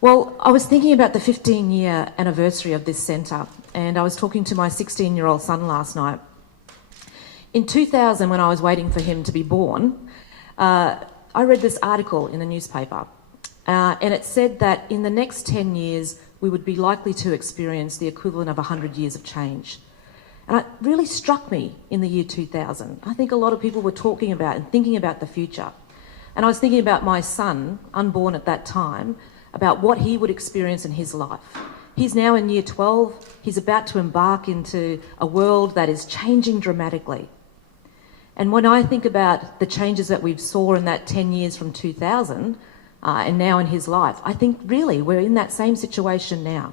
Well, I was thinking about the 15-year anniversary of this centre, and I was talking to my 16-year-old son last night. In 2000, when I was waiting for him to be born, I read this article in a newspaper, and it said that in the next 10 years, we would be likely to experience the equivalent of 100 years of change. And it really struck me in the year 2000. I think a lot of people were talking about and thinking about the future. And I was thinking about my son, unborn at that time, about what he would experience in his life. He's now in year 12. He's about to embark into a world that is changing dramatically. And when I think about the changes that we've saw in that 10 years from 2000 and now in his life, I think really we're in that same situation now.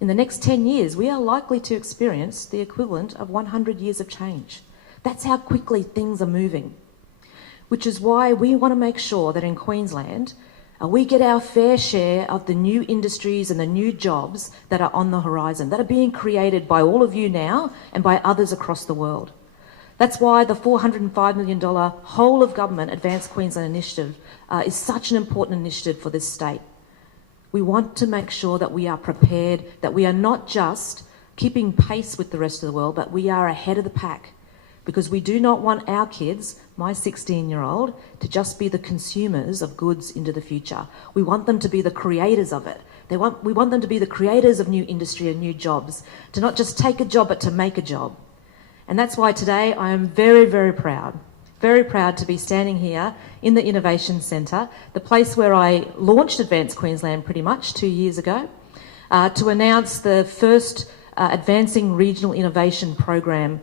In the next 10 years, we are likely to experience the equivalent of 100 years of change. That's how quickly things are moving, which is why we want to make sure that in Queensland, we get our fair share of the new industries and the new jobs that are on the horizon, that are being created by all of you now and by others across the world. That's why the $405 million whole of government Advanced Queensland initiative is such an important initiative for this state. We want to make sure that we are prepared, that we are not just keeping pace with the rest of the world, but we are ahead of the pack. Because we do not want our kids, my 16-year-old, to just be the consumers of goods into the future. We want them to be the creators of it. We want them to be the creators of new industry and new jobs, to not just take a job, but to make a job. And that's why today I am very, very proud to be standing here in the Innovation Centre, the place where I launched Advanced Queensland pretty much 2 years ago, to announce the first Advancing Regional Innovation Program.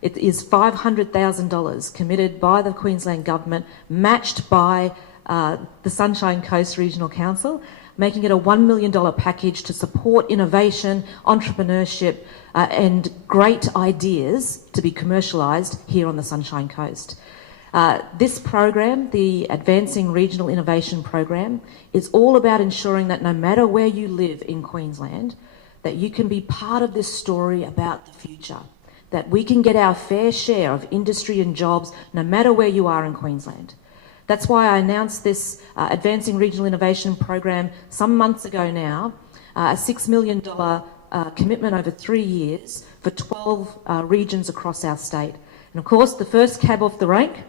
It is $500,000 committed by the Queensland Government, matched by the Sunshine Coast Regional Council, making it a $1 million package to support innovation, entrepreneurship, and great ideas to be commercialised here on the Sunshine Coast. This program, the Advancing Regional Innovation Program, is all about ensuring that no matter where you live in Queensland, that you can be part of this story about the future, that we can get our fair share of industry and jobs no matter where you are in Queensland. That's why I announced this Advancing Regional Innovation Program some months ago now, a $6 million commitment over 3 years for 12 regions across our state. And of course, the first cab off the rank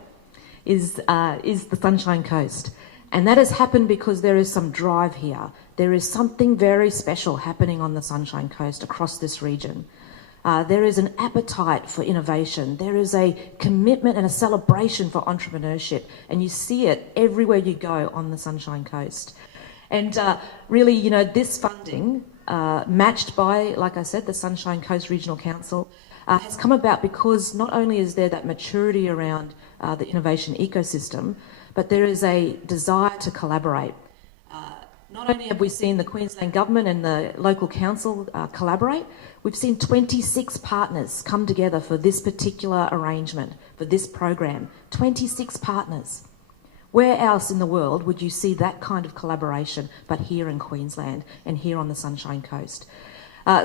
is the Sunshine Coast. And that has happened because there is some drive here. There is something very special happening on the Sunshine Coast across this region. There is an appetite for innovation. There is a commitment and a celebration for entrepreneurship, and you see it everywhere you go on the Sunshine Coast. And really, you know, this funding, matched by, like I said, the Sunshine Coast Regional Council, has come about because not only is there that maturity around the innovation ecosystem, but there is a desire to collaborate. Not only have we seen the Queensland Government and the local council collaborate, we've seen 26 partners come together for this particular arrangement, for this program. 26 partners. Where else in the world would you see that kind of collaboration but here in Queensland and here on the Sunshine Coast?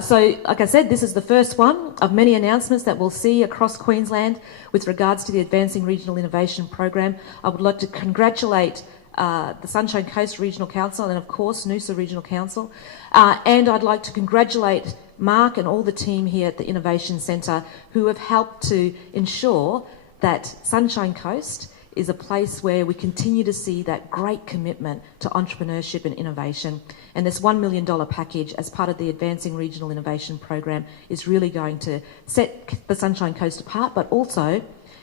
So, like I said, this is the first one of many announcements that we'll see across Queensland with regards to the Advancing Regional Innovation Program. I would like to congratulate the Sunshine Coast Regional Council and of course Noosa Regional Council, and I'd like to congratulate Mark and all the team here at the Innovation Centre who have helped to ensure that Sunshine Coast is a place where we continue to see that great commitment to entrepreneurship and innovation. And this $1 million package as part of the Advancing Regional Innovation Program is really going to set the Sunshine Coast apart, but also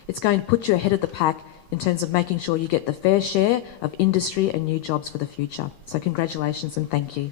it's going to put you ahead of the pack in terms of making sure you get the fair share of industry and new jobs for the future. So congratulations and thank you.